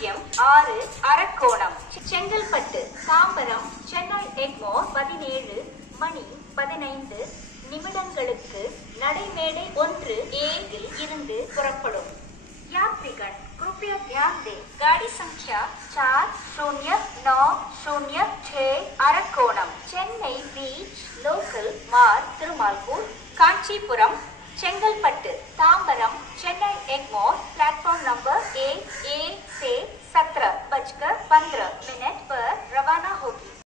006 அரக்கோணம். செங்கல்பட்டு தாம்பரம் சென்னை எக்மோர் 17 மணி 15 நிமிடங்களுக்கு நடைமேடை 1A இருந்து புறப்படும். यात्रीगण कृपया ध्यान दें, गाड़ी संख्या 409006 Arakkonam Chennai beach local mark Thirumalpur Kanchipuram Chengalpattu Tambaram Chennai Egmore platform number 1A से 17:15